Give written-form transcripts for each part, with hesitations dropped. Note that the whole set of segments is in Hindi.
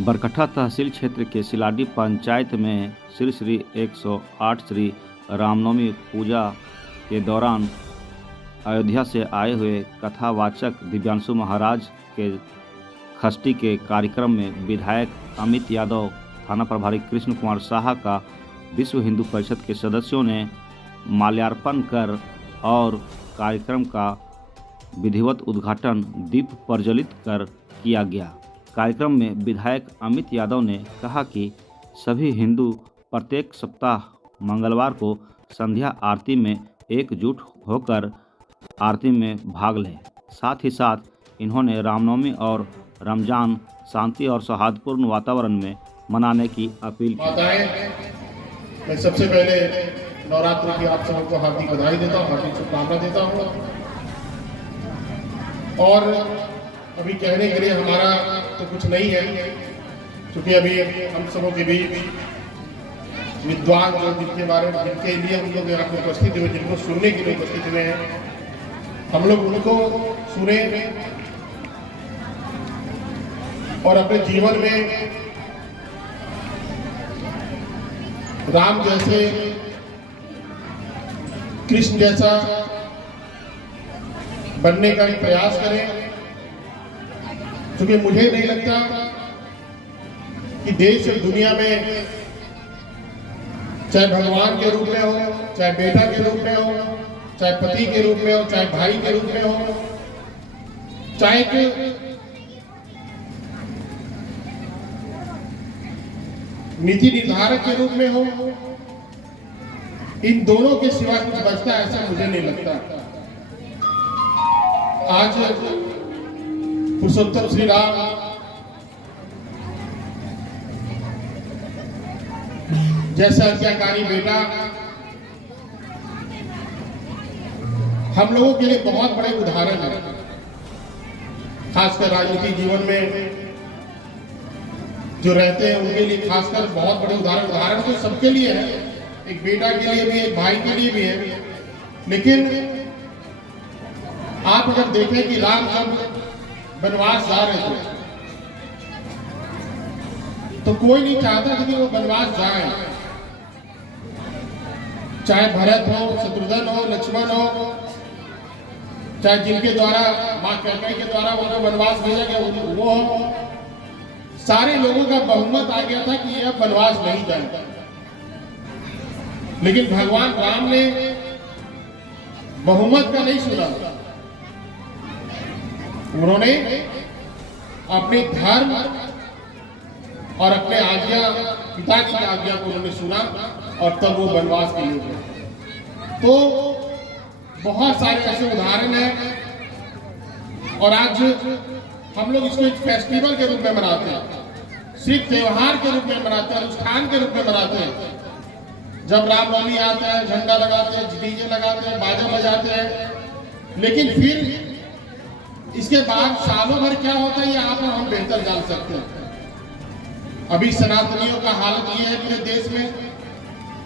बरकट्ठा तहसील क्षेत्र के सिलाडी पंचायत में श्री 108 श्री रामनवमी पूजा के दौरान अयोध्या से आए हुए कथावाचक दिव्यांशु महाराज के खष्टी के कार्यक्रम में विधायक अमित यादव, थाना प्रभारी कृष्ण कुमार शाह का विश्व हिंदू परिषद के सदस्यों ने माल्यार्पण कर और कार्यक्रम का विधिवत उद्घाटन दीप प्रज्वलित कर किया गया। कार्यक्रम में विधायक अमित यादव ने कहा कि सभी हिंदू प्रत्येक सप्ताह मंगलवार को संध्या आरती में एकजुट होकर आरती में भाग लें। साथ ही साथ इन्होंने रामनवमी और रमजान शांति और सौहार्दपूर्ण वातावरण में मनाने की अपील की। मैं सबसे पहले नवरात्रि की आप सबको हार्दिक बधाई देता हूँ, हार्दिक शुभकामना देता हूँ। और अभी कहने के लिए हमारा तो कुछ नहीं है, क्योंकि अभी हम सबों के बीच विद्वान जो जिनके बारे में जिनके लिए हम लोग यहाँ पे उपस्थित हुए, जिनको सुनने के लिए उपस्थित हुए हैं, हम लोग उनको सुने और अपने जीवन में राम जैसे, कृष्ण जैसा बनने का प्रयास करें। क्योंकि मुझे नहीं लगता कि देश और दुनिया में चाहे भगवान के रूप में हो, चाहे बेटा के रूप में हो, चाहे पति के रूप में हो, चाहे भाई के रूप में हो, चाहे नीति निर्धारक के रूप में हो, इन दोनों के सिवा कुछ बचता है ऐसा मुझे नहीं लगता। आज पुरुषोत्तम श्री राम जैसा आज्ञाकारी बेटा हम लोगों के लिए बहुत बड़े उदाहरण है, खासकर राजनीतिक जीवन में जो रहते हैं उनके लिए खासकर बहुत बड़े उदाहरण तो सबके लिए है, एक बेटा के लिए भी, एक भाई के लिए भी है। लेकिन आप अगर देखें कि राम जब वनवास जा रहे थे तो कोई नहीं चाहता था कि वो वनवास जाए, चाहे भरत हो, शत्रुघ्न हो, लक्ष्मण हो, चाहे जिनके द्वारा मां कैकेयी के द्वारा उनको वनवास भेजा गया वो हो, सारे लोगों का बहुमत आ गया था कि यह वनवास नहीं जाए। लेकिन भगवान राम ने बहुमत का नहीं सुना, उन्होंने अपने धर्म और अपने आज्ञा, पिता की आज्ञा को उन्होंने सुना और तब वो वनवास के लिए गए। तो बहुत सारे ऐसे उदाहरण हैं और आज हम लोग इसको एक फेस्टिवल के रूप में मनाते हैं, सिर्फ त्योहार के रूप में मनाते हैं, अनुष्ठान के रूप में मनाते हैं। जब रामनवमी आता है झंडा लगाते हैं, डीजे लगाते हैं, बाजा बजाते हैं, लेकिन फिर इसके बाद सालों भर क्या होता है यहाँ पर हम बेहतर जान सकते हैं। अभी सनातनियों का हालत ये है पूरे देश में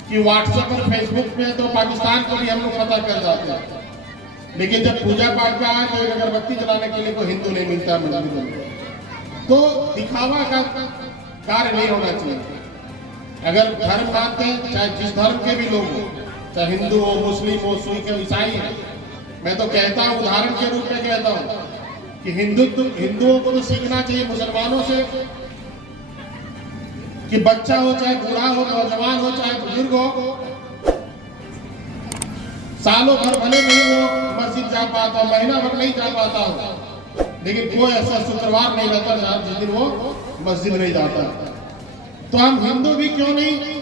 कि व्हाट्सएप और फेसबुक पे तो पाकिस्तान को भी हम लोग पता कर जाते हैं, लेकिन जब पूजा पाठ का है तो अगरबत्ती जलाने के लिए कोई हिंदू नहीं मिलता मंदिर में। तो दिखावा का कार्य नहीं होना चाहिए। अगर धर्म मानते हैं, चाहे जिस धर्म के भी लोग हो, चाहे हिंदू हो, मुस्लिम हो, सिख हो, ईसाई है, मैं तो कहता हूँ, उदाहरण के रूप में कहता हूँ कि हिंदुओं को तो सीखना चाहिए मुसलमानों से कि बच्चा हो, चाहे बूढ़ा हो, नौजवान हो, चाहे बुजुर्ग हो, सालों भर भले नहीं वो मस्जिद जा पाता, महीना भर नहीं जा पाता हो, लेकिन कोई ऐसा शुक्रवार नहीं रहता जिस दिन वो मस्जिद नहीं जाता। तो हम हिंदू भी क्यों नहीं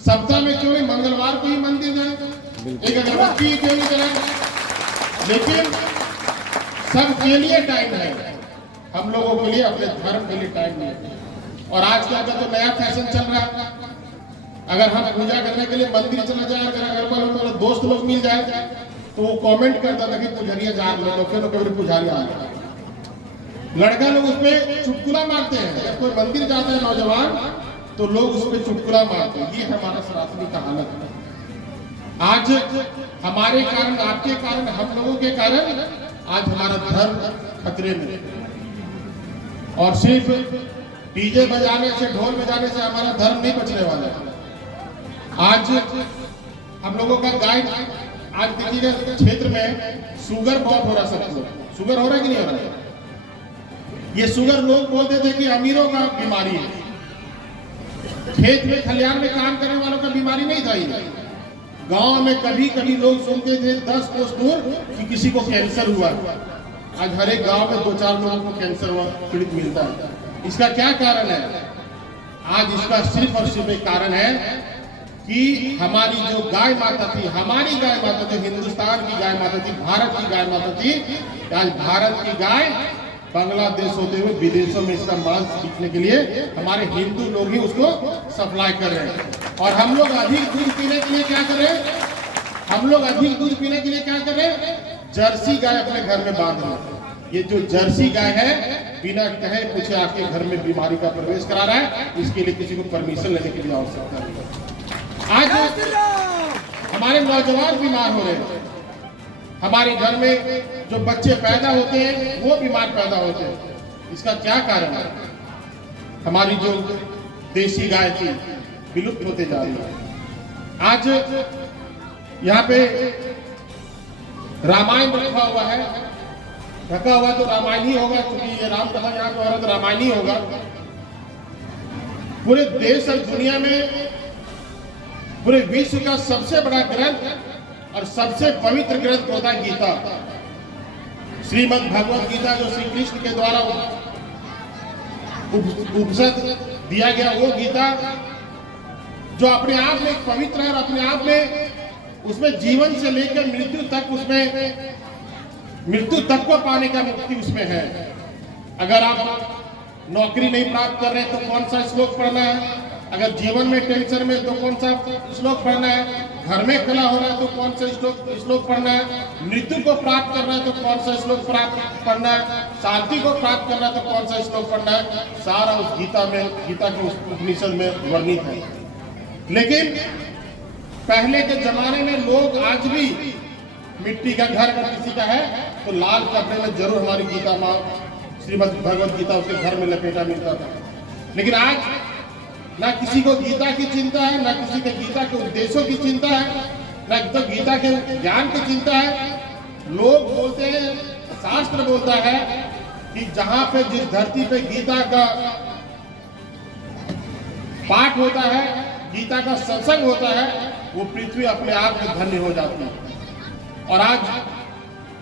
सप्ताह में क्यों नहीं मंगलवार को ही मंदिर जाए, एक अगरबत्ती क्यों नहीं जलाए। लेकिन सबके लिए टाइम है, हम लोगों के लिए अपने धर्म के लिए टाइम नहीं है। और आजकल का तो नया फैशन चल रहा है, अगर हम पूजा करने के लिए मंदिर चला जाए, अगर तो दोस्त लोग मिल जाए तो वो कमेंट करता था कि पुजारिया जा रहे पुजारी आ गया। लड़का लोग उस पर चुटकुला मारते हैं, जब कोई मंदिर जाता है नौजवान तो लोग उस पर चुटकुला मारते हैं। ये हमारा सनातनी का हालत है। आज हमारे कारण, आपके कारण, हम लोगों के कारण आज हमारा धर्म खतरे में। और सिर्फ डीजे बजाने से, ढोल बजाने से हमारा धर्म नहीं बचने वाला है। आज हम लोगों का गाय, आज देखिएगा क्षेत्र में शुगर बहुत हो रहा है, सबको शुगर हो रहा है कि नहीं हो रहा है? ये शुगर लोग बोलते थे कि अमीरों का बीमारी है, खेत में खलिहान में काम करने वालों का बीमारी नहीं था ये। गांव में कभी कभी लोग सुनते थे 10 कोस दूर कि किसी को कैंसर हुआ। आज हर एक गांव में 2-4 लोगों को कैंसर हुआ पीड़ित मिलता है। इसका क्या कारण है? आज इसका सिर्फ और सिर्फ एक कारण है कि हमारी जो गाय माता थी, हमारी गाय माता थी, हिंदुस्तान की गाय माता थी, भारत की गाय माता थी, आज भारत की गाय बांग्लादेश होते हुए विदेशों में इसका मांस बिकने के लिए हमारे हिंदू लोग ही उसको सप्लाई कर रहे हैं। और हम लोग अधिक दूध पीने के लिए क्या कर रहे हैं? हम लोग अधिक दूध पीने के लिए क्या कर रहे हैं? जर्सी गाय अपने घर में बांध रहे हैं। ये जो जर्सी गाय है, बिना कहे पूछे आपके घर में बीमारी का प्रवेश करा रहा है। इसके लिए किसी को परमिशन लेने की भी आवश्यकता नहीं है। आज हमारे नौजवान बीमार हो रहे हैं, हमारे घर में जो बच्चे पैदा होते हैं वो बीमार पैदा होते हैं। इसका क्या कारण है? हमारी जो देसी गाय थी विलुप्त होते जा रही है। आज यहाँ पे रामायण रखा हुआ है, रखा हुआ तो रामायण ही होगा, क्योंकि ये राम कथा यहाँ पे हो रहा है तो रामायण ही होगा। पूरे देश और दुनिया में, पूरे विश्व का सबसे बड़ा ग्रंथ और सबसे पवित्र ग्रंथ होता है गीता, श्रीमद् भगवत गीता, जो श्री कृष्ण के द्वारा उपनिषद दिया गया वो गीता, जो अपने आप में पवित्र है और अपने आप में उसमें जीवन से लेकर मृत्यु तक, उसमें मृत्यु तक को पाने का मुक्ति उसमें है। अगर आप नौकरी नहीं प्राप्त कर रहे तो कौन सा श्लोक पढ़ना है? अगर जीवन में टेंशन में तो कौन सा श्लोक पढ़ना है? घर में कला हो रहा है तो कौन सा श्लोक पढ़ना है? मृत्यु को प्राप्त करना है तो कौन सा श्लोक प्राप्त पढ़ना है? शांति को प्राप्त करना है तो कौन सा श्लोक पढ़ना है? सारा उस गीता में, गीता के उस उपनिषद में वर्णित है। लेकिन पहले के जमाने में लोग आज भी मिट्टी का घर अगर किसी का है तो लाल कपड़े में जरूर हमारी गीता माँ श्रीमद् भगवत गीता उसके घर में लपेटा मिलता था। लेकिन आज ना किसी को गीता की चिंता है, ना किसी के गीता के उद्देश्यों की चिंता है, ना तो गीता के ज्ञान की चिंता है। लोग बोलते हैं, शास्त्र बोलता है कि जहां पे, जिस धरती पे गीता का पाठ होता है, गीता का सत्संग होता है, वो पृथ्वी अपने आप में धन्य हो जाती है। और आज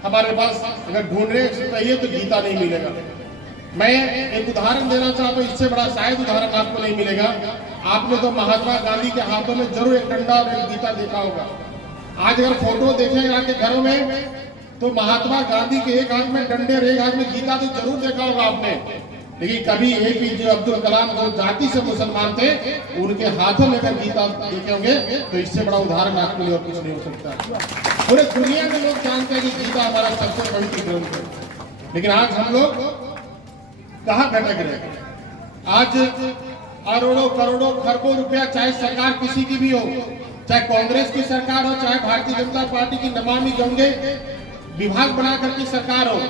हमारे पास अगर ढूंढने चाहिए तो गीता नहीं मिलेगा। मैं एक उदाहरण देना चाहता हूँ, इससे बड़ा शायद उदाहरण आपको नहीं मिलेगा। आपने तो महात्मा गांधी के हाथों में जरूर एक डंडा और एक गीता देखा होगा। आज अगर फोटो देखेगा आपके घरों में तो महात्मा गांधी के एक हाथ में डंडे और एक हाथ में गीता तो जरूर देखा होगा आपने। लेकिन कभी APJ अब्दुल कलाम जो जाति से मुसलमान थे, उनके हाथों में अगर गीता देखे होंगे तो इससे बड़ा उदाहरण आपके लिए और कुछ नहीं हो सकता। पूरे दुनिया में लोग जानते हैं कि गीता हमारा सबसे पवित्र ग्रंथ है। लेकिन आज हम लोग कहाँ भटक रहे हैं? आज अरबों करोड़ों खरबों रुपया, चाहे सरकार किसी की भी हो, चाहे कांग्रेस की सरकार हो, चाहे भारतीय जनता पार्टी की नमामि गंगे विभाग बना करके सरकार हो,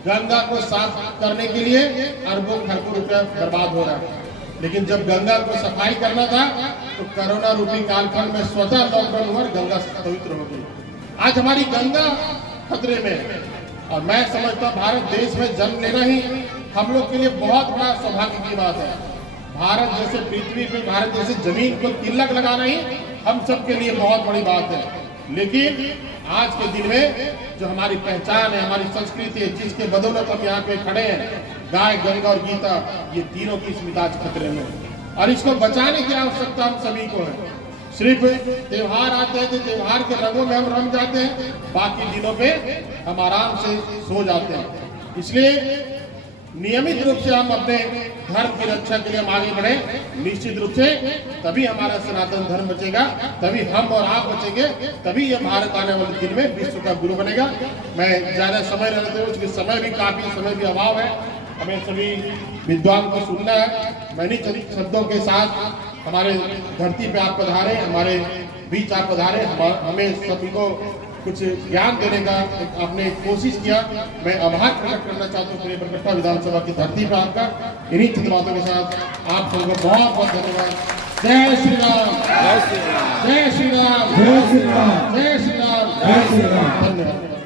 गंगा को साफ करने के लिए अरबों खरबों रुपया बर्बाद हो रहा है। लेकिन जब गंगा को सफाई करना था तो कोरोना रूपी कालखंड में स्वतः लॉकडाउन हुआ, गंगा पवित्र हो गई। आज हमारी गंगा खतरे में है। और मैं समझता हूँ भारत देश में जन्म लेना ही हम लोग के लिए बहुत बड़ा सौभाग्य की बात है। भारत जैसे पृथ्वी पे, भारत जैसे जमीन को तिलक लगाना ही हम सब के लिए बहुत बड़ी बात है। लेकिन आज के दिन में जो हमारी पहचान है, हमारी संस्कृति है, जिसके बदौलत हम यहाँ पे खड़े हैं, गाय, गंगा और गीता, ये तीनों की स्मिता आज खतरे में है। और इसको बचाने की आवश्यकता हम सभी को है। सिर्फ त्योहार आते हैं तो त्योहार के रंगों में हम रंग जाते हैं, बाकी दिनों पे हम आराम से सो जाते हैं। इसलिए नियमित रूप से हम अपने धर्म की रक्षा के लिए हम आगे बढ़े, निश्चित रूप से तभी हमारा सनातन धर्म बचेगा, तभी हम और आप बचेंगे, तभी ये भारत आने वाले दिन में विश्व का गुरु बनेगा। मैं ज्यादा समय न लेते हुए, क्योंकि समय भी काफी समय भी अभाव है, हमें सभी विद्वान को सुनना है। मैं नहीं चलित शब्दों के साथ हमारे धरती पे आप पधारे, हमारे बीच आप पधारे, हमें सभी को कुछ ज्ञान देने का आपने कोशिश किया। मैं आभार प्रकट करना चाहता हूँ पूरे बरकट्टा विधानसभा की धरती पर आपका। इन्हीं चंद बातों के साथ आप सबको बहुत बहुत धन्यवाद। जय श्री राम, जय श्री राम, जय श्री राम, जय श्री राम, जय श्री राम, धन्यवाद।